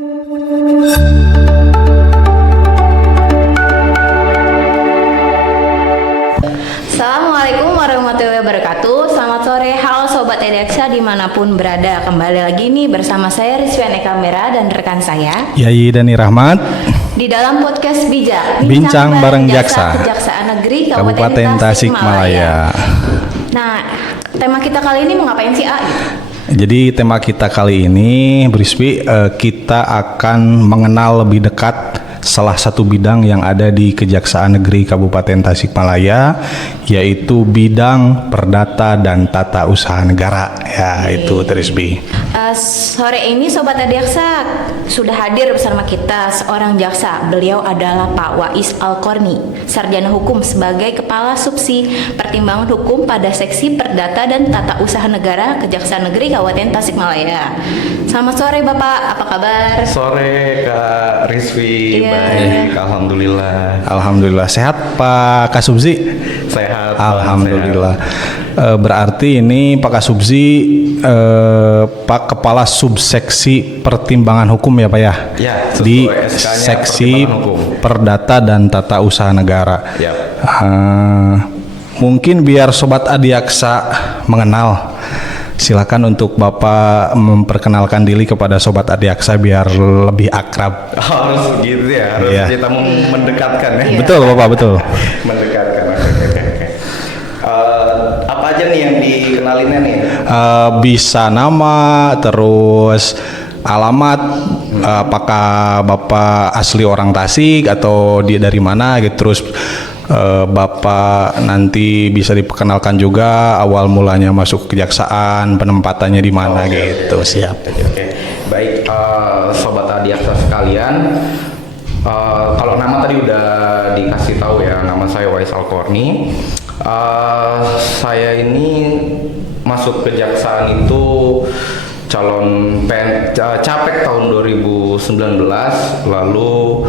Assalamualaikum warahmatullahi wabarakatuh. Selamat sore, halo Sobat Edeksa dimanapun berada. Kembali lagi nih bersama saya Rizwan Eka Mera dan rekan saya Yayi Dani Rahmat di dalam podcast Bijak Bincang bareng Jaksa Kejaksaan Negeri Kabupaten Tasikmalaya. Nah, tema kita kali ini mau ngapain sih, A? Jadi tema kita kali ini Brisbi, kita akan mengenal lebih dekat salah satu bidang yang ada di Kejaksaan Negeri Kabupaten Tasikmalaya, yaitu bidang Perdata dan Tata Usaha Negara. Ya, itu Trisbi. Sore ini Sobat Adeksa sudah hadir bersama kita seorang jaksa. Beliau adalah Pak Wais Al-Korni, sarjana hukum sebagai Kepala Subsi Pertimbangan Hukum pada Seksi Perdata dan Tata Usaha Negara Kejaksaan Negeri Kabupaten Tasikmalaya. Selamat sore Bapak, apa kabar? Sore Kak Rizwi, baik, alhamdulillah. Alhamdulillah sehat Pak Kasubzi. Sehat. Alhamdulillah. Berarti ini Pak Kasubzi Pak Kepala Subseksi Pertimbangan Hukum ya Pak ya? Ya, di SK-nya Seksi Pertimbangan Hukum. Perdata dan Tata Usaha Negara. Ya. Mungkin biar Sobat Adiaksa mengenal, silakan untuk Bapak memperkenalkan diri kepada Sobat Adiaksa biar lebih akrab. Harus gitu ya, harus Iya. kita mendekatkan ya. Betul Bapak, betul. Mendekatkan. Oke. Apa aja nih yang dikenalinnya nih? Bisa nama, terus alamat, apakah Bapak asli orang Tasik atau dia dari mana gitu, terus Bapak nanti bisa diperkenalkan juga awal mulanya masuk kejaksaan, penempatannya di mana gitu. Siap. Oke. Baik, Sobat Adiaksa sekalian, kalau nama tadi udah dikasih tahu ya, nama saya Wais Al-Korni. Saya ini masuk kejaksaan itu calon capek tahun 2019, lalu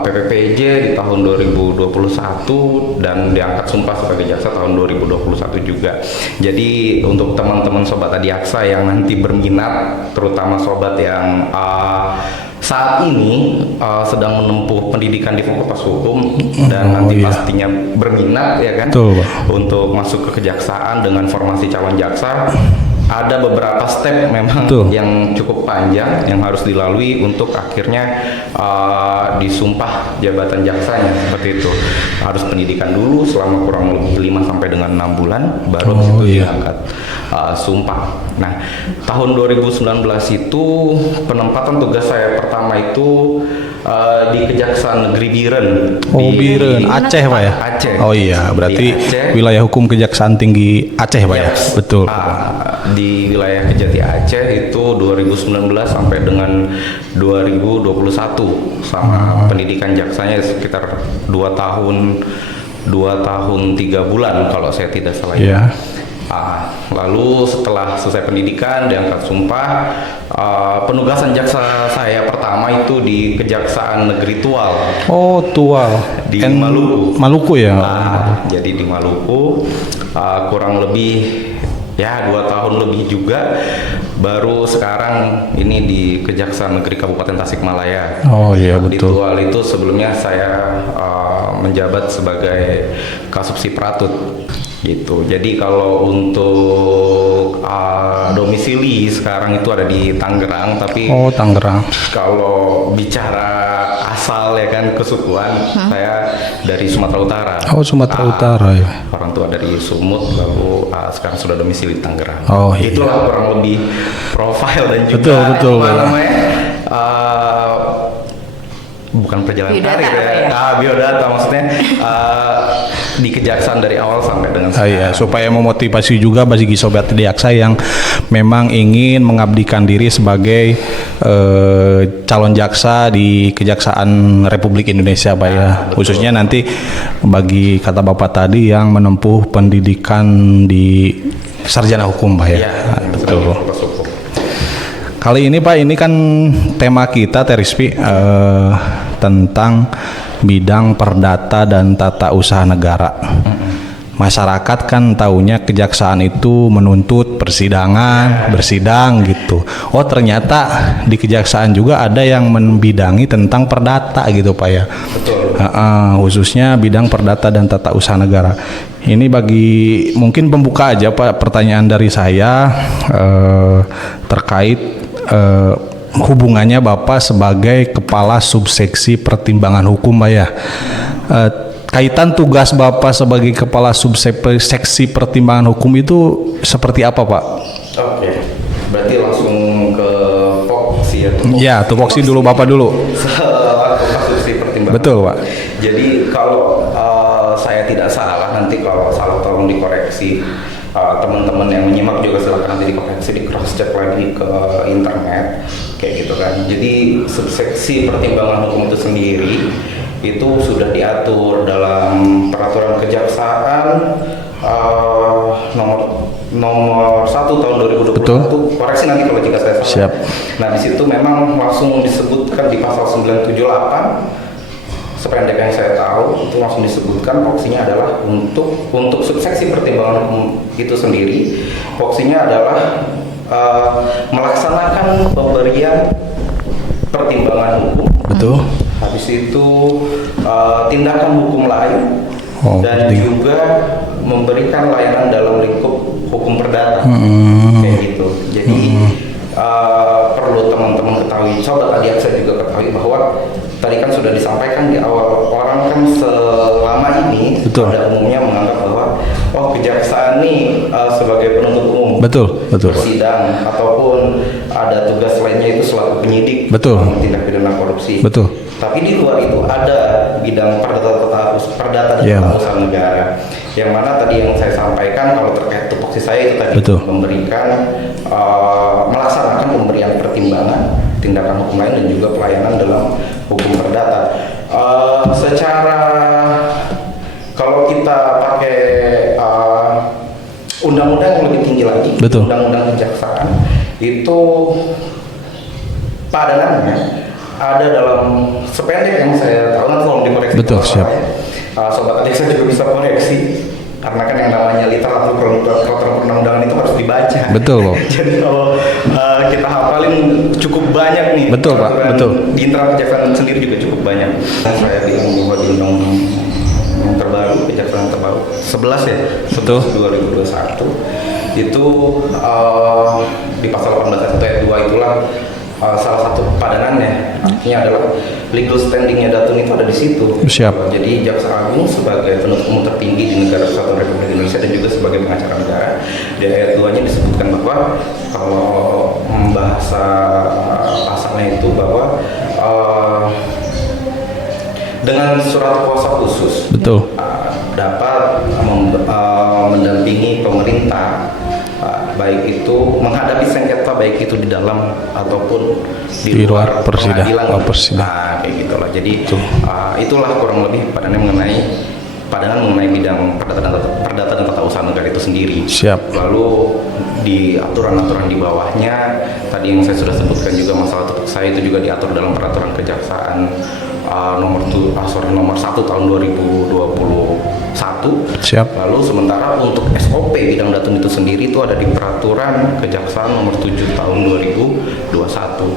PPPJ di tahun 2021 dan diangkat sumpah sebagai jaksa tahun 2021 juga. Jadi untuk teman-teman Sobat Adiaksa yang nanti berminat, terutama sobat yang saat ini sedang menempuh pendidikan di Fakultas Hukum dan nanti pastinya berminat ya kan, Betul, Pak. untuk masuk ke kejaksaan dengan formasi calon jaksa, ada beberapa step memang yang cukup panjang yang harus dilalui untuk akhirnya disumpah jabatan jaksanya. Seperti itu, harus pendidikan dulu selama kurang lebih 5 sampai dengan 6 bulan baru diangkat sumpah. Nah, tahun 2019 itu penempatan tugas saya pertama itu di Kejaksaan Negeri Biren. Biren, Aceh Pak ya? Aceh. Oh iya, berarti Aceh. wilayah hukum Kejaksaan Tinggi Aceh Pak ya? Betul. Di wilayah Kejati Aceh itu 2019 sampai dengan 2021 sama pendidikan jaksanya sekitar 2 tahun 3 bulan kalau saya tidak salah. Iya. Lalu setelah selesai pendidikan diangkat sumpah, penugasan jaksa saya pertama itu di Kejaksaan Negeri Tual. Oh, Tual. Di Maluku. Maluku ya. Jadi di Maluku kurang lebih 2 tahun lebih juga, baru sekarang ini di Kejaksaan Negeri Kabupaten Tasikmalaya. Oh iya, Di betul. Tual itu sebelumnya saya menjabat sebagai Kasubsi Pratut gitu. Jadi kalau untuk domisili sekarang itu ada di Tangerang, tapi Tangerang. kalau bicara asal ya kan kesukuan, saya dari Sumatera Utara. Sumatera Utara ya. Orang tua dari Sumut, lalu sekarang sudah domisili di Tangerang. Iya. Itulah kurang lebih profil dan juga Betul. apa namanya, bukan perjalanan Biodata karir apa ya? Biodata maksudnya, di kejaksaan dari awal sampai dengan sekarang. Iya, supaya memotivasi juga bagi sobat Adiaksa yang memang ingin mengabdikan diri sebagai calon jaksa di Kejaksaan Republik Indonesia Pak ya. Khususnya nanti bagi kata Bapak tadi yang menempuh pendidikan di sarjana hukum Pak ya. Iya, Betul. Fakultas Hukum. Kali ini Pak, ini kan tema kita Terispi tentang bidang perdata dan tata usaha negara. masyarakat kan taunya kejaksaan itu menuntut persidangan, bersidang gitu. Oh ternyata di kejaksaan juga ada yang membidangi tentang perdata gitu Pak ya. Betul. Khususnya bidang perdata dan tata usaha negara. Ini bagi mungkin pembuka aja Pak, pertanyaan dari saya terkait hubungannya Bapak sebagai Kepala Subseksi Pertimbangan Hukum Pak ya. Kaitan tugas Bapak sebagai Kepala Subseksi Pertimbangan Hukum itu seperti apa Pak? Oke, berarti langsung ke Foksi ya? Ya, tupoksi dulu Bapak dulu. Subseksi Pertimbangan. Betul Pak. Jadi kalau saya tidak salah, nanti kalau salah tolong dikoreksi. Teman-teman yang menyimak juga silakan nanti dikoreksi, di cross check lagi ke internet kayak gitu kan. Jadi subseksi pertimbangan hukum itu sendiri itu sudah diatur dalam peraturan kejaksaan nomor 1 tahun 2021. Betul. Koreksi nanti kalau jika saya salah. Siap. Nah di situ memang langsung disebutkan di pasal 978. Sependek yang saya tahu itu langsung disebutkan voksinya adalah untuk subseksi pertimbangan hukum itu sendiri, voksinya adalah melaksanakan pemberian pertimbangan hukum. Betul. Habis itu tindakan hukum lain dan juga memberikan layanan dalam lingkup hukum perdata kayak gitu. Jadi perlu teman-teman ketahui, sobat Adiaksa juga ketahui bahwa tadi kan sudah disampaikan di awal, orang kan selama ini pada umumnya menganggap bahwa kejaksaan ini sebagai penuntut umum, betul bersidang ataupun ada tugas lainnya itu selaku penyidik, tindak pidana korupsi. Betul. Tapi di luar itu ada bidang perdata dan tata usaha negara, yang mana tadi yang saya sampaikan kalau terkait tupoksi saya itu tadi memberikan melaksanakan pemberian pertimbangan, tindakan hukum lain dan juga pelayanan dalam hukum perdata. Secara kalau kita pakai undang-undang yang lebih tinggi lagi, undang-undang kejaksaan itu padanannya ada dalam sependek yang saya tahu, nanti tolong dikoreksi. Betul, siap. Sobat adik saya juga bisa koreksi karena kan yang namanya literatur perundang-undangan itu harus dibaca. Betul Pak. Jadi kalau kita hafalin cukup banyak nih. Betul Pak, betul. Di internal kejaksaan sendiri juga cukup banyak. Saya bilang bahwa di undang-undang yang terbaru, kejaksaan yang terbaru 11 ya, 11 2021 itu di pasal 18 ayat 2 itulah salah satu padanannya, artinya adalah legal standingnya Datun itu ada di situ. Siap. Jadi Jaksa Agung sebagai penuntut umum tertinggi di negara Kesatuan Republik Indonesia dan juga sebagai pengacara negara, di ayat 2-nya disebutkan bahwa kalau bahasa pasalnya itu bahwa dengan surat kuasa khusus dapat mendampingi pemerintah baik itu menghadapi sengketa baik itu di dalam ataupun di luar pengadilan. Nah, kayak gitulah. Jadi itulah kurang lebih padangan mengenai bidang perdata dan tata usaha negara itu sendiri. Siap. Lalu di aturan-aturan di bawahnya tadi yang saya sudah sebutkan juga masalah tupoksi saya itu juga diatur dalam peraturan kejaksaan nomor 1 tahun 2021. Siap. Lalu sementara untuk SOP bidang Datun itu sendiri itu ada di peraturan kejaksaan nomor 7 tahun 2021.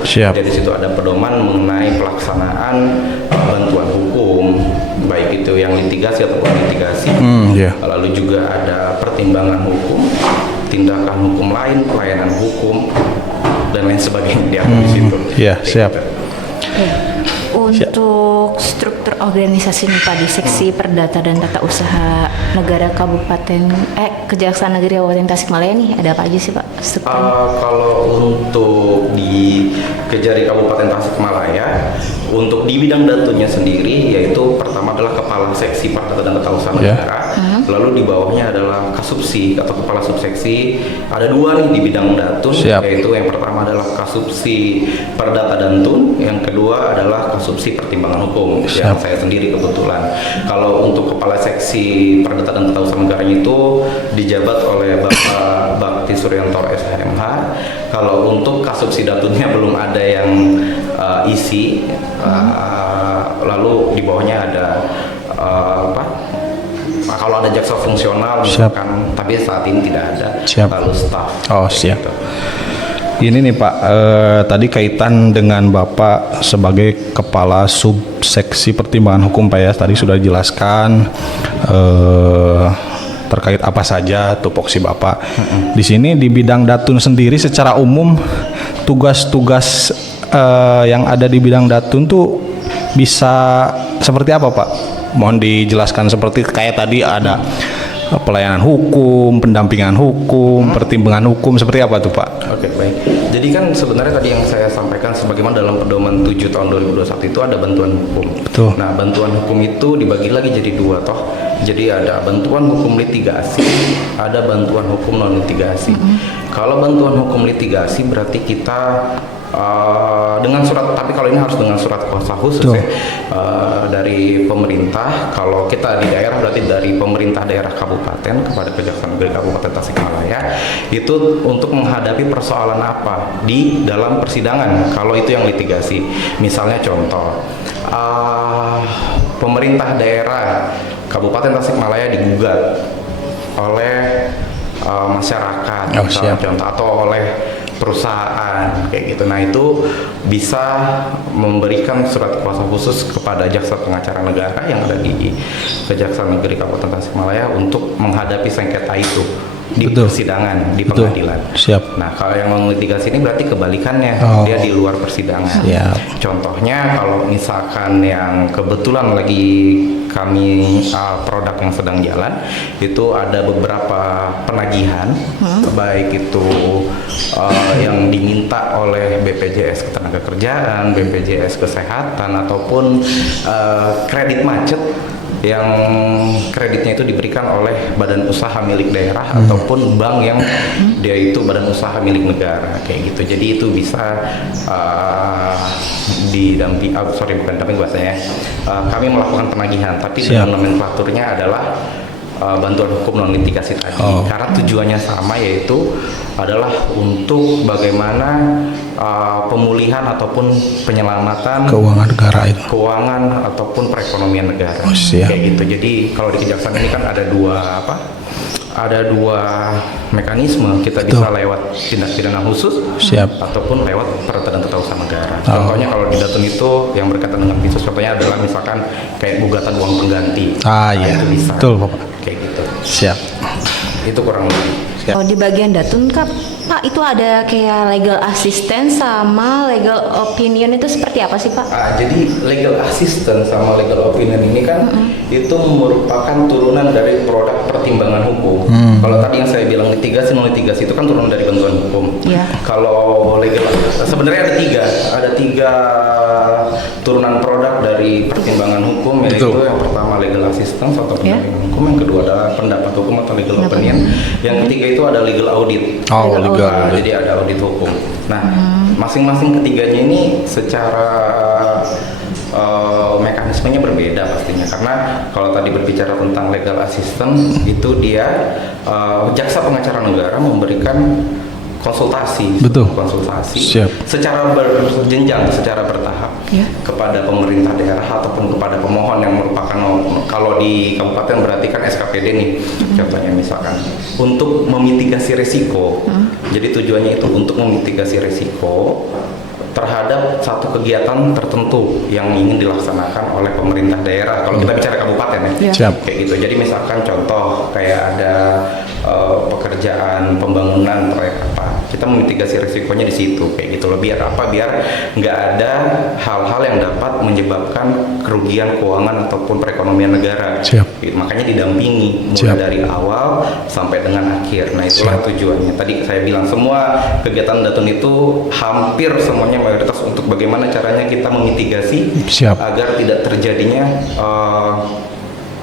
Siap. Jadi situ ada pedoman mengenai pelaksanaan bantuan hukum baik itu yang litigasi ataupun litigasi. Lalu juga ada pertimbangan hukum, tindakan hukum lain, pelayanan hukum dan lain sebagainya diatur di situ. Iya, siap. Untuk struktur organisasi nih Pak di Seksi Perdata dan Tata Usaha Negara Kejaksaan Negeri Kabupaten Tasikmalaya nih ada apa aja sih Pak strukturnya? Kalau untuk di Kejari Kabupaten Tasikmalaya, untuk di bidang Datunnya sendiri yaitu pertama adalah Kepala Seksi Perdata dan Tata Usaha Negara, lalu di bawahnya adalah Kasubsi atau Kepala Subseksi. Ada 2 nih di bidang Datun, yaitu yang pertama adalah Kasubsi Perdata Dantun, yang kedua adalah Kasubsi Pertimbangan Hukum yang saya sendiri kebetulan. Kalau untuk Kepala Seksi Perdata dan Tata Usaha Negara itu dijabat oleh Bapak Bakti Suryantoro SHMH. Kalau untuk Kasubsi Datunnya belum ada yang isi. Lalu di bawahnya ada Nah, kalau ada jaksa fungsional misalkan, tapi saat ini tidak ada. Siap. Lalu staf. Oh, kayak siap. gitu. Ini nih Pak, tadi kaitan dengan Bapak sebagai Kepala Subseksi Pertimbangan Hukum Pak ya, tadi sudah dijelaskan terkait apa saja tupoksi Bapak. Di sini di bidang Datun sendiri secara umum tugas-tugas yang ada di bidang Datun tuh bisa seperti apa Pak? Mohon dijelaskan, seperti kayak tadi ada pelayanan hukum, pendampingan hukum, pertimbangan hukum, seperti apa tuh Pak? Oke, baik. Jadi kan sebenarnya tadi yang saya sampaikan sebagaimana dalam pedoman 7 tahun 2021 itu ada bantuan hukum. Betul. Nah, bantuan hukum itu dibagi lagi jadi dua toh. Jadi ada bantuan hukum litigasi, ada bantuan hukum non litigasi. Kalau bantuan hukum litigasi berarti kita dengan surat, tapi kalau ini harus dengan surat kuasa khusus ya, dari pemerintah. Kalau kita di daerah berarti dari pemerintah daerah kabupaten kepada Kejaksaan Negeri Kabupaten Tasikmalaya, itu untuk menghadapi persoalan apa di dalam persidangan. Kalau itu yang litigasi, misalnya contoh pemerintah daerah Kabupaten Tasikmalaya digugat oleh masyarakat, contoh, atau oleh perusahaan kayak gitu. Nah, itu bisa memberikan surat kuasa khusus kepada jaksa pengacara negara yang ada di Kejaksaan Negeri Kabupaten Tasikmalaya untuk menghadapi sengketa itu di persidangan, di pengadilan. Siap. Nah, kalau yang litigasi ini berarti kebalikannya, dia di luar persidangan. Contohnya kalau misalkan yang kebetulan lagi kami produk yang sedang jalan, itu ada beberapa penagihan, baik itu yang diminta oleh BPJS Ketenagakerjaan, BPJS Kesehatan, ataupun kredit macet yang kreditnya itu diberikan oleh badan usaha milik daerah ataupun bank yang dia itu badan usaha milik negara kayak gitu. Jadi itu bisa bukan damping bahasanya. Kami melakukan penagihan, tapi dalam nomenklaturnya adalah bantuan hukum non litigasi tadi, karena tujuannya sama, yaitu adalah untuk bagaimana pemulihan ataupun penyelamatan keuangan negara itu, keuangan ataupun perekonomian negara kayak gitu. Jadi kalau di kejaksaan ini kan ada dua mekanisme, kita bisa lewat tindak pidana khusus ataupun lewat perdata dan tata usaha negara. Contohnya kalau di Datun itu yang berkaitan dengan pinsus, contohnya adalah misalkan kayak gugatan uang pengganti. Itu bisa. Betul Bapak. Kayak gitu. Siap. Itu kurang lebih. Kalau di bagian Datun Pak, itu ada kayak legal assistance sama legal opinion, itu seperti apa sih Pak? Jadi legal assistance sama legal opinion ini kan itu merupakan turunan dari produk pertimbangan hukum. Kalau tadi yang saya bilang litigasi non litigasi itu kan turunan dari bantuan hukum. Kalau legal sebenarnya ada tiga turunan produk dari pertimbangan hukum, yaitu yang pertama legal assistance atau pendampingan hukum, yang kedua adalah pendapat hukum atau legal opinion, yang ketiga itu ada legal audit. Jadi ada audit hukum. Nah, masing-masing ketiganya ini secara mekanismenya berbeda pastinya, karena kalau tadi berbicara tentang legal assistance itu dia jaksa pengacara negara memberikan konsultasi secara berjenjang, secara bertahap kepada pemerintah daerah ataupun kepada pemohon yang merupakan, kalau di kabupaten berarti kan SKPD nih, contohnya misalkan untuk memitigasi resiko. Jadi tujuannya itu untuk memitigasi resiko terhadap satu kegiatan tertentu yang ingin dilaksanakan oleh pemerintah daerah. Kalau kita bicara kabupaten kayak gitu. Jadi misalkan contoh kayak ada pekerjaan pembangunan proyek apa, kita memitigasi risikonya di situ kayak gitu loh. Biar apa? Biar nggak ada hal-hal yang dapat menyebabkan kerugian keuangan ataupun perekonomian negara. Gitu. Makanya didampingi mulai dari awal sampai dengan akhir. Nah, itulah tujuannya. Tadi saya bilang semua kegiatan Datun itu hampir semuanya mayoritas untuk bagaimana caranya kita memitigasi agar tidak terjadinya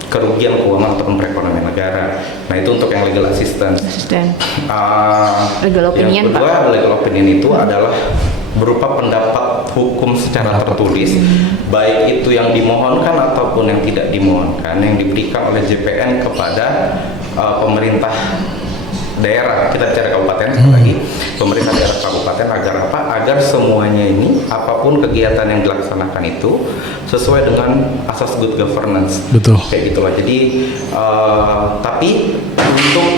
kerugian keuangan ataupun perekonomian negara. Nah, itu untuk yang legal assistance. Legal opinion, yang kedua, legal opinion itu adalah berupa pendapat hukum secara tertulis, baik itu yang dimohonkan ataupun yang tidak dimohonkan, yang diberikan oleh JPN kepada pemerintah daerah, kita bicara kabupaten sekali lagi, pemerintah daerah kabupaten agar apa? Agar semuanya ini apapun kegiatan yang dilaksanakan itu sesuai dengan asas good governance. Betul. Kayak gitulah. Jadi tapi untuk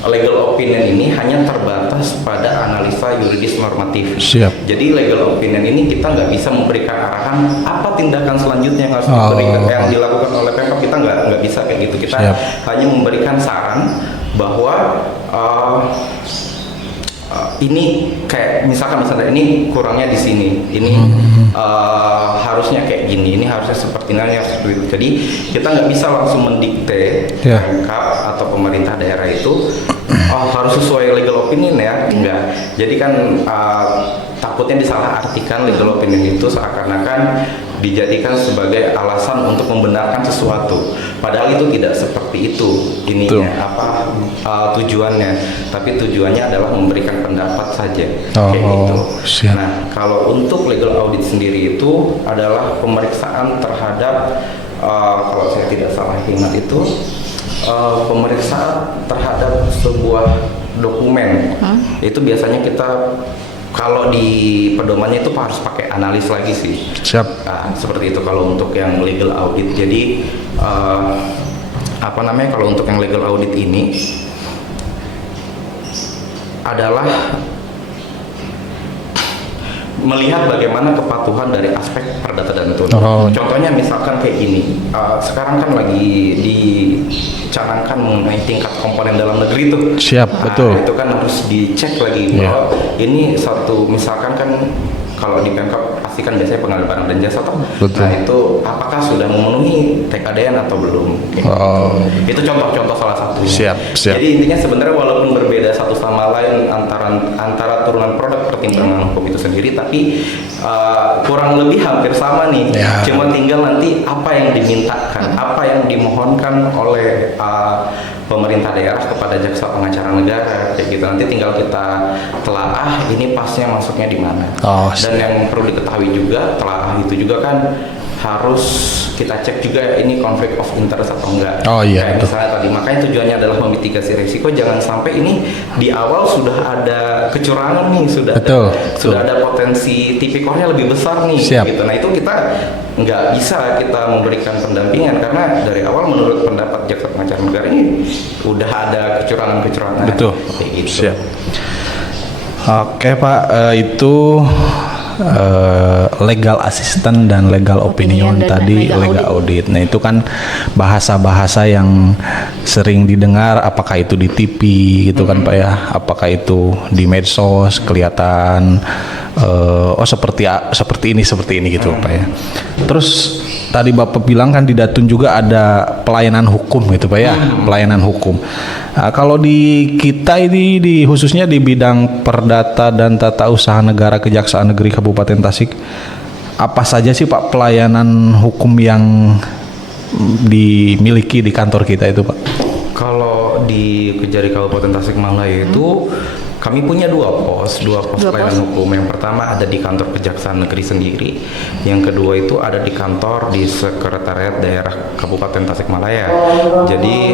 legal opinion ini hanya terbatas pada analisa yuridis normatif. Siap. Jadi legal opinion ini kita nggak bisa memberikan arahan apa tindakan selanjutnya yang harus diberikan, yang dilakukan oleh Pemkab. Kita nggak bisa kayak gitu. Kita Siap. hanya memberikan saran bahwa ini kayak misalkan ini kurangnya di sini, ini harusnya kayak gini, ini harusnya seperti ini, harusnya seperti itu. Jadi kita nggak bisa langsung mendikte Pemkab atau pemerintah daerah itu harus sesuai legal opinion ya, enggak. Jadi kan takutnya disalahartikan legal opinion itu seakan-akan dijadikan sebagai alasan untuk membenarkan sesuatu. Padahal itu tidak seperti itu ininya, tujuannya. Tapi tujuannya adalah memberikan pendapat saja, kayak gitu. Siap. Nah, kalau untuk legal audit sendiri itu adalah pemeriksaan terhadap kalau saya tidak salah ingat itu pemeriksaan terhadap sebuah dokumen. Itu biasanya kita kalau di pedomannya itu harus pakai analis lagi sih. Siap. Seperti itu kalau untuk yang legal audit. Jadi kalau untuk yang legal audit ini adalah melihat bagaimana kepatuhan dari aspek perdata dan tun. Contohnya misalkan kayak gini, sekarang kan lagi dicanangkan mengenai tingkat komponen dalam negeri itu. Siap, betul. Itu kan harus dicek lagi bahwa ini satu, misalkan kan kalau di Pemkab pasti kan biasanya pengadaan barang dan jasa toh. Betul. Nah itu apakah sudah memenuhi TKDN atau belum? Itu contoh-contoh salah satu. Siap. Jadi intinya sebenarnya walaupun berbeda satu sama lain antara turunan produk pertimbangan hukum itu sendiri, tapi kurang lebih hampir sama nih. Cuma tinggal nanti apa yang dimintakan, apa yang dimohonkan oleh pemerintah daerah kepada jaksa pengacara negara, kayak gitu. Nanti tinggal kita telaah ini pasnya masuknya di mana. Dan yang perlu diketahui juga, telaah itu juga kan harus kita cek juga ini konflik of interest atau enggak. Kayak misalnya tadi, makanya tujuannya adalah memitigasi risiko, jangan sampai ini di awal sudah ada kecurangan nih, sudah ada potensi tipikornya lebih besar nih. Gitu. Nah itu kita nggak bisa kita memberikan pendampingan karena dari awal menurut pendapat jaksa pengacara negara ini udah ada kecurangan-kecurangan. Betul. Kayak gitu. Siap. Oke Pak, itu legal assistant dan legal opinion tadi legal audit. Nah itu kan bahasa-bahasa yang sering didengar, apakah itu di TV gitu kan Pak ya, apakah itu di medsos kelihatan seperti ini gitu Pak ya. Terus tadi Bapak bilang kan di Datun juga ada pelayanan hukum gitu Pak ya, pelayanan hukum. Nah, kalau di kita ini khususnya di bidang perdata dan tata usaha negara Kejaksaan Negeri Kabupaten Tasik, apa saja sih Pak pelayanan hukum yang dimiliki di kantor kita itu Pak? Kalau di Kejari Kabupaten Tasikmalaya itu kami punya dua pos pelayanan hukum. Yang pertama ada di kantor Kejaksaan Negeri sendiri. Yang kedua itu ada di kantor di Sekretariat Daerah Kabupaten Tasikmalaya. Jadi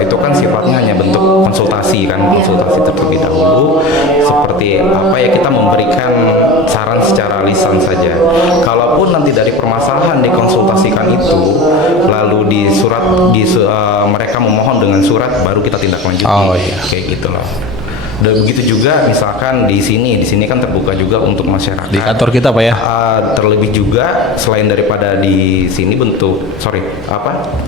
itu kan sifatnya hanya bentuk konsultasi terlebih dahulu. Seperti apa ya, kita memberikan saran secara lisan saja. Kalaupun nanti dari permasalahan dikonsultasikan itu, lalu mereka memohon dengan surat, baru kita tindak lanjuti. Kayak gitulah. Dan begitu juga misalkan di sini kan terbuka juga untuk masyarakat. Di kantor kita Pak ya. Terlebih juga selain daripada di sini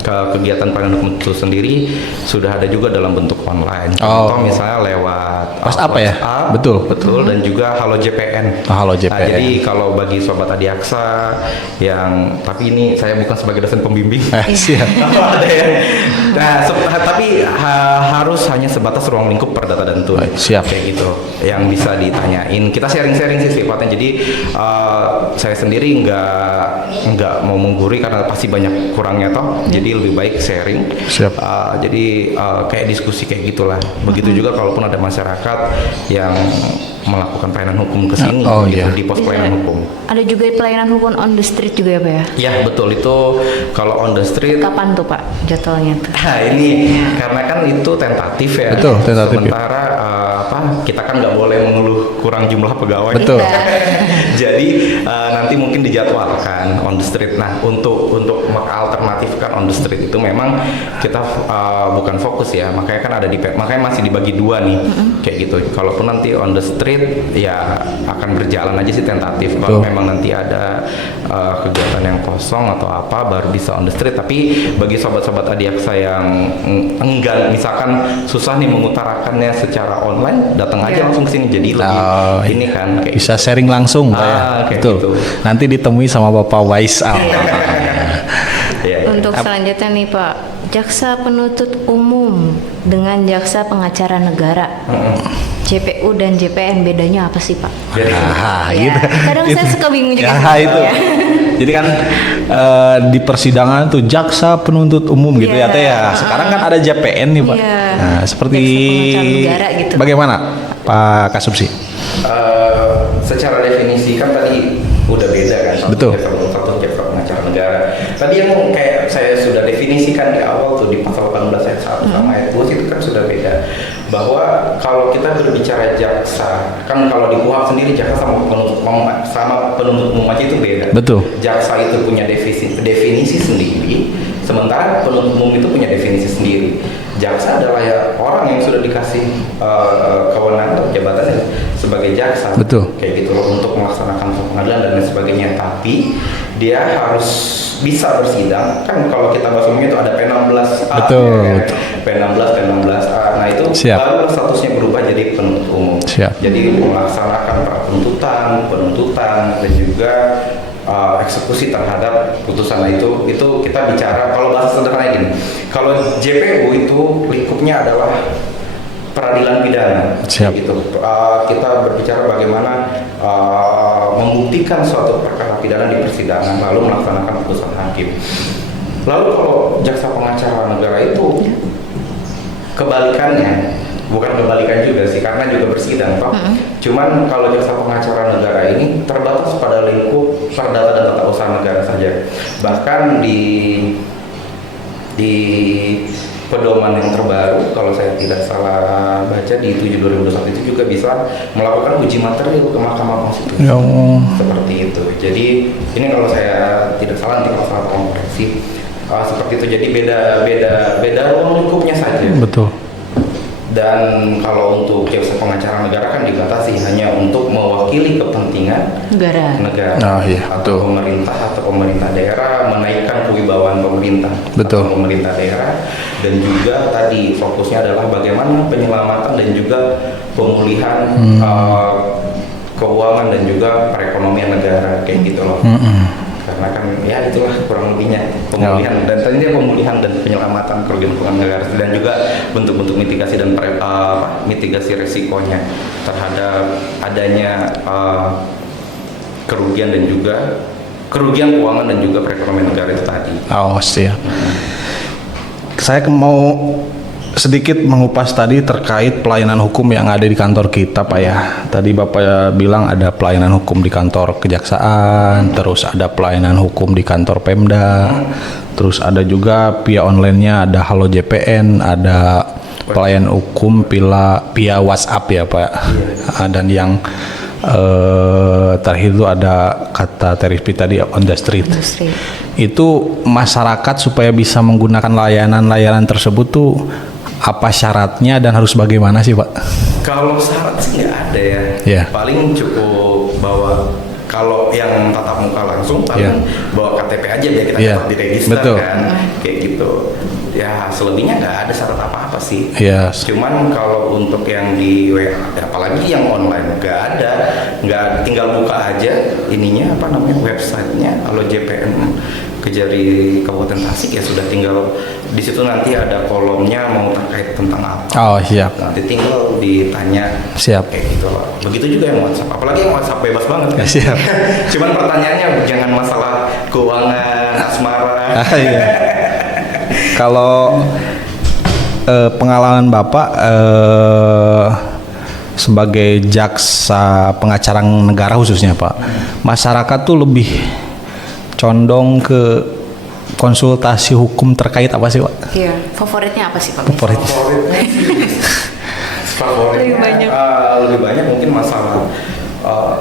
kegiatan pelayanan hukum itu sendiri sudah ada juga dalam bentuk online. Contoh misalnya lewat WhatsApp ya. Betul. Dan juga Halo JPN. Jadi kalau bagi sobat Adiaksa yang, tapi ini saya bukan sebagai dosen pembimbing. Siap. Ada ya. Nah, tapi harus hanya sebatas ruang lingkup perdata dan tun. Siap. Kayak gitu yang bisa ditanyain. Kita sharing-sharing sih sifatnya. Jadi saya sendiri nggak mau menggurui karena pasti banyak kurangnya toh. Jadi lebih baik sharing. Siap. Jadi kayak diskusi kayak gitulah. Begitu juga kalaupun ada masyarakat yang melakukan pelayanan hukum ke sini Oh, gitu, iya. di pos pelayanan hukum. Ada juga pelayanan hukum on the street juga ya Pak ya? Ya betul, itu kalau on the street. Kapan tuh Pak jadwalnya tuh? Nah ini karena kan itu tentatif ya. Betul, tentatif, ya. Sementara kita kan nggak boleh mengeluh kurang jumlah pegawai. Betul. Jadi nanti mungkin dijadwalkan on the street. Nah untuk mengalternatifkan on the street itu memang kita bukan fokus ya. Makanya kan makanya masih dibagi dua nih, kayak gitu. Kalaupun nanti on the street ya akan berjalan aja sih tentatif. Kalau memang nanti ada kegiatan yang kosong atau apa baru bisa on the street. Tapi bagi sobat-sobat Adiaksa yang enggan, misalkan susah nih mengutarakannya secara online, datang aja langsung sini. Jadi lebih ini kan kayak bisa sharing langsung Pak ya. kayak Betul. gitu. Nanti ditemui sama Bapak Waisal. Ya, ya. Untuk selanjutnya nih Pak, jaksa penuntut umum dengan jaksa pengacara negara. JPU dan JPN bedanya apa sih Pak? Ah, Ya, gitu. kadang saya suka bingung juga Ya, sih, itu. ya. Jadi kan di persidangan tuh jaksa penuntut umum gitu ya Iya. Teh ya. Sekarang kan ada JPN nih Pak. Iya. Nah, seperti Jaksa pengacara negara gitu. bagaimana Pak Kasubsi? Secara definisi kan tadi udah beda kan. Betul. Satu jaksa pengacara negara. Tadi yang kayak saya sudah definisikan di awal tuh di pasal 18 ayat 1 sama ayat 2 itu kan sudah beda. Bahwa kalau kita berbicara jaksa, kan kalau di KUHP sendiri jaksa sama penuntut umum aja itu beda. Betul. Jaksa itu punya definisi sendiri, sementara penuntut umum itu punya definisi sendiri. Jaksa adalah ya orang yang sudah dikasih kewenangan jabatannya sebagai jaksa. Betul. Kayak gitu loh, untuk melaksanakan pengadilan dan lain sebagainya. Tapi dia harus bisa bersidang. Kan kalau kita bahas umumnya itu ada P16A, Betul. ya kan? P16, P16A. Nah itu Siap. baru statusnya berubah jadi penuntut umum. Siap. Jadi melaksanakan penuntutan dan juga eksekusi terhadap putusan. Nah, itu kita bicara kalau bahasa sederhana gini. Kalau JPU itu lingkupnya adalah peradilan pidana. Siap. Gitu. Kita berbicara bagaimana membuktikan suatu perkara pidana di persidangan lalu melaksanakan putusan hakim. Lalu kalau jaksa pengacara negara itu kebalikannya, bukan kebalikan juga sih, karena juga bersidang toh. Cuman kalau jaksa pengacara negara ini terbatas pada lingkup perdata dan tata usaha negara saja. Bahkan di pedoman yang terbaru, kalau saya tidak salah baca di 7/2021 itu juga bisa melakukan uji materi ke Mahkamah Konstitusi. Seperti itu. Jadi ini kalau saya tidak salah, nanti kalau salah tolong koreksi. Seperti itu. Jadi beda ruang lingkupnya saja. Betul. Dan kalau untuk jaksa pengacara negara kan dibatasi hanya untuk mewakili kepentingan Negara. Oh, iya, atau pemerintah daerah, menaikkan kewibawaan pemerintah Betul. atau pemerintah daerah, dan juga tadi fokusnya adalah bagaimana penyelamatan dan juga pemulihan keuangan dan juga perekonomian negara, kayak gitu loh. Karena kan ya itulah kurang lebihnya pemulihan dan tadinya pemulihan dan penyelamatan kerugian keuangan negara, dan juga bentuk-bentuk mitigasi dan mitigasi resikonya terhadap adanya kerugian dan juga kerugian keuangan dan juga perekonomian negara itu tadi. Oh, siap. Saya mau sedikit mengupas tadi terkait pelayanan hukum yang ada di kantor kita Pak ya. Tadi Bapak bilang ada pelayanan hukum di kantor kejaksaan, terus ada pelayanan hukum di kantor Pemda, terus ada juga via online-nya ada Halo JPN, ada pelayanan hukum via WhatsApp ya Pak. Dan yang terakhir itu ada kata Terispi tadi on the street. Itu masyarakat supaya bisa menggunakan layanan-layanan tersebut tuh apa syaratnya dan harus bagaimana sih Pak? Kalau syarat sih nggak ada ya. Yeah. Paling cukup bawa, kalau yang tatap muka langsung paling bawa KTP aja biar kita dapat diregister. Betul. Kan, kayak gitu. Ya selebihnya nggak ada syarat apa-apa sih. Yes. Cuman kalau untuk yang di WA, apalagi yang online nggak tinggal buka aja ininya websitenya Halo JPN Kejari Kabupaten Tasik, ya sudah tinggal di situ, nanti ada kolomnya mau terkait tentang apa. Oh, siap. Nanti tinggal ditanya. Siap. Kayak gitu loh. Begitu juga yang WhatsApp. Apalagi yang WhatsApp bebas banget kan. Siap. Cuman pertanyaannya jangan masalah keuangan, asmara. Iya. Kalau pengalaman Bapak sebagai jaksa pengacara negara khususnya Pak, masyarakat tuh lebih condong ke konsultasi hukum terkait apa sih Pak? Iya, favoritnya apa sih Pak? Favorit. Favoritnya lebih banyak mungkin masalah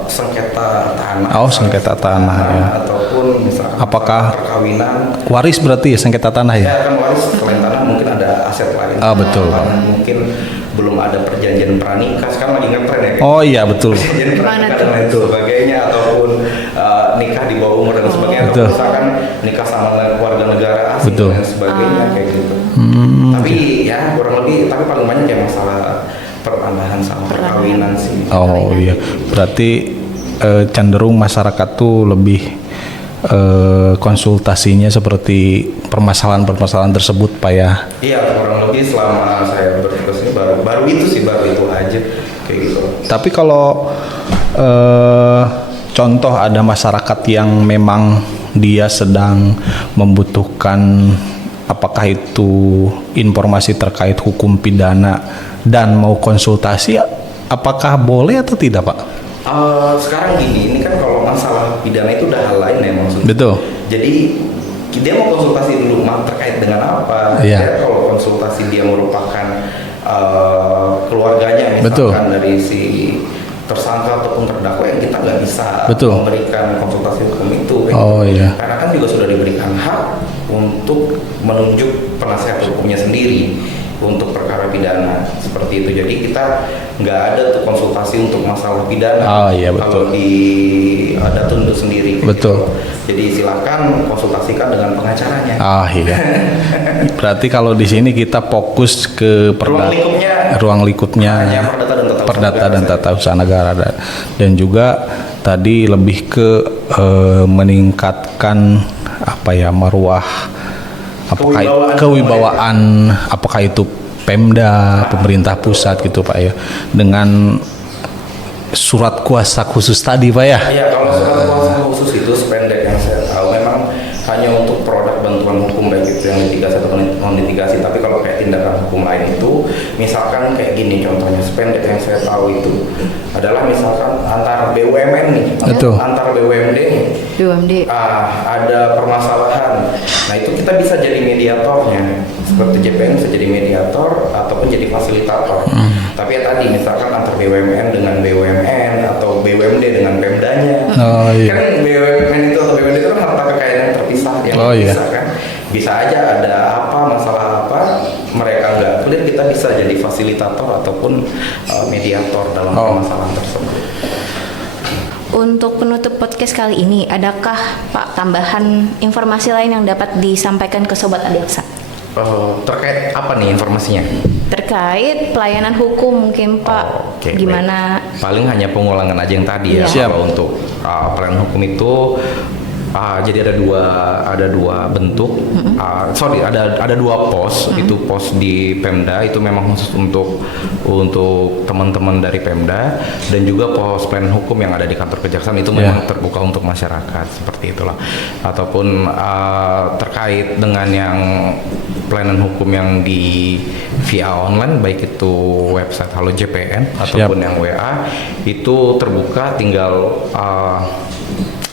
sengketa tanah. Oh, sengketa tanah ya. Ataupun misalkan Apakah perkawinan. Waris berarti ya, sengketa tanah ya? Ya kan waris selain tanah mungkin ada aset lain. Ah, betul. Mungkin belum ada perjanjian pranikah, sekarang lagi ngetren ya. Oh iya betul. Perjanjian Gimana pranikah tuh? dan lain sebagainya, ataupun nikah di bawah umur dan sebagainya. Betul. Atau misalkan nikah sama warga negara asing Betul. dan sebagainya kayak gitu. Tapi ya kurang lebih, tapi paling banyak ya masalah pertanahan sama perkawinan sih. Oh iya, berarti cenderung masyarakat tuh lebih konsultasinya seperti permasalahan-permasalahan tersebut Pak ya. Iya, kurang lebih selama saya bertugas ini baru itu aja kayak gitu. Tapi kalau contoh ada masyarakat yang memang dia sedang membutuhkan apakah itu informasi terkait hukum pidana dan mau konsultasi, apakah boleh atau tidak Pak? Sekarang gini, ini kan kalau masalah pidana itu udah hal lain ya maksudnya. Betul. Jadi dia mau konsultasi dulu terkait dengan apa? Iya. Ya, kalau konsultasi dia merupakan keluarganya misalkan Betul. dari si tersangka ataupun terdakwa, yang kita nggak bisa Betul. memberikan konsultasi hukum itu. Oh, iya. Karena kan juga sudah diberikan hak untuk menunjuk penasihat hukumnya sendiri untuk perkara pidana seperti itu. Jadi kita nggak ada tuh konsultasi untuk masalah pidana. Oh, iya, betul. Kalau di ada tunduk sendiri. Betul. Jadi silakan konsultasikan dengan pengacaranya. Ah iya. Berarti kalau di sini kita fokus ke ruang lingkupnya hanya perdata dan tata usaha negara dan juga tadi lebih ke meningkatkan apa ya, maruah, apakah kewibawaan, apakah itu Pemda, pemerintah pusat gitu Pak ya, dengan surat kuasa khusus tadi Pak ya. Iya, kalau surat kuasa khusus itu sependek yang saya tahu memang hanya untuk produk bantuan hukum, baik itu yang litigasi atau non litigasi. Tapi kalau kayak tindakan hukum lain itu, misalkan kayak gini contohnya, sependek yang saya tahu itu adalah misalkan antar BUMN nih, Betul. antar BUMD nih, BUMD. ada permasalahan. Nah itu kita bisa jadi mediatornya, seperti JPN bisa jadi mediator ataupun jadi fasilitator. Tapi ya tadi misalkan antar BUMN dengan BUMN atau BUMD dengan Pemdanya. Oh, iya. Kan BUMN itu atau BUMD itu kan harta kekayaan yang terpisah yang Oh, iya. bisa kan. Bisa aja ada apa masalah apa mereka nggak clear, kita bisa jadi fasilitator ataupun mediator dalam permasalahan tersebut. Untuk penutup podcast kali ini, adakah Pak tambahan informasi lain yang dapat disampaikan ke Sobat Adiaksa? Terkait apa nih informasinya? Terkait pelayanan hukum mungkin Pak, Oke, gimana? baik. Paling hanya pengulangan aja yang tadi ya. Iya. Kalau untuk pelayanan hukum itu jadi ada dua bentuk. Ada dua pos. Itu pos di Pemda itu memang khusus untuk teman-teman dari Pemda, dan juga pos pelayanan hukum yang ada di kantor kejaksaan itu memang terbuka untuk masyarakat seperti itulah. Ataupun terkait dengan yang pelayanan hukum yang di via online, baik itu website Halo JPN ataupun yang WA, itu terbuka, tinggal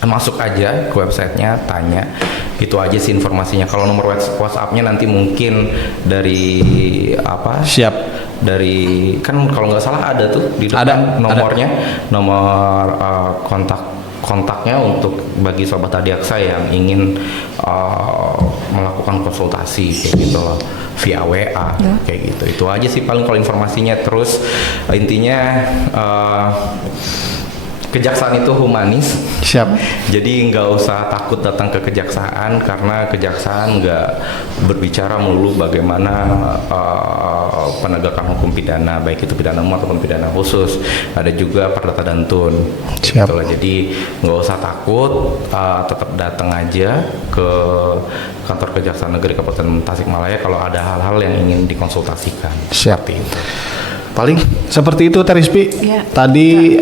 masuk aja ke websitenya, tanya, gitu aja sih informasinya. Kalau nomor WhatsApp-nya nanti mungkin dari dari kan kalau nggak salah ada tuh di depan nomornya, nomor kontaknya untuk bagi Sobat Adiaksa yang ingin melakukan konsultasi kayak gitu loh, via WA kayak gitu. Itu aja sih paling kalau informasinya. Terus intinya kejaksaan itu humanis. Siap. Jadi nggak usah takut datang ke kejaksaan, karena kejaksaan nggak berbicara melulu bagaimana penegakan hukum pidana, baik itu pidana umum ataupun pidana khusus. Ada juga perdata dan tun. Siap. Itulah. Jadi nggak usah takut, tetap datang aja ke kantor Kejaksaan Negeri Kabupaten Tasikmalaya kalau ada hal-hal yang ingin dikonsultasikan. Siap. Seperti itu. Paling seperti itu Terispi. Ya. Tadi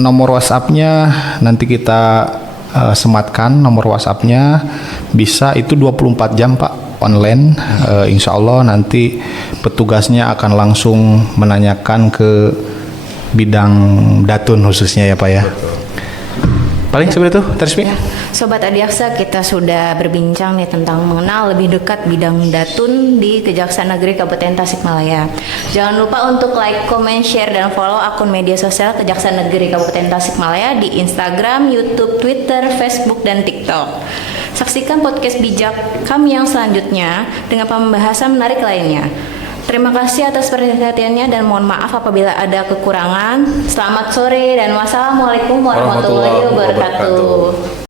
nomor WhatsApp-nya nanti kita sematkan, nomor WhatsApp-nya bisa itu 24 jam Pak, online. Insya Allah nanti petugasnya akan langsung menanyakan ke bidang datun khususnya ya Pak ya. Paling seperti itu, Tersmi. Sobat Adiaksa, kita sudah berbincang nih tentang mengenal lebih dekat bidang datun di Kejaksaan Negeri Kabupaten Tasikmalaya. Jangan lupa untuk like, comment, share, dan follow akun media sosial Kejaksaan Negeri Kabupaten Tasikmalaya di Instagram, YouTube, Twitter, Facebook, dan TikTok. Saksikan podcast bijak kami yang selanjutnya dengan pembahasan menarik lainnya. Terima kasih atas perhatiannya dan mohon maaf apabila ada kekurangan. Selamat sore dan wassalamualaikum warahmatullahi wabarakatuh.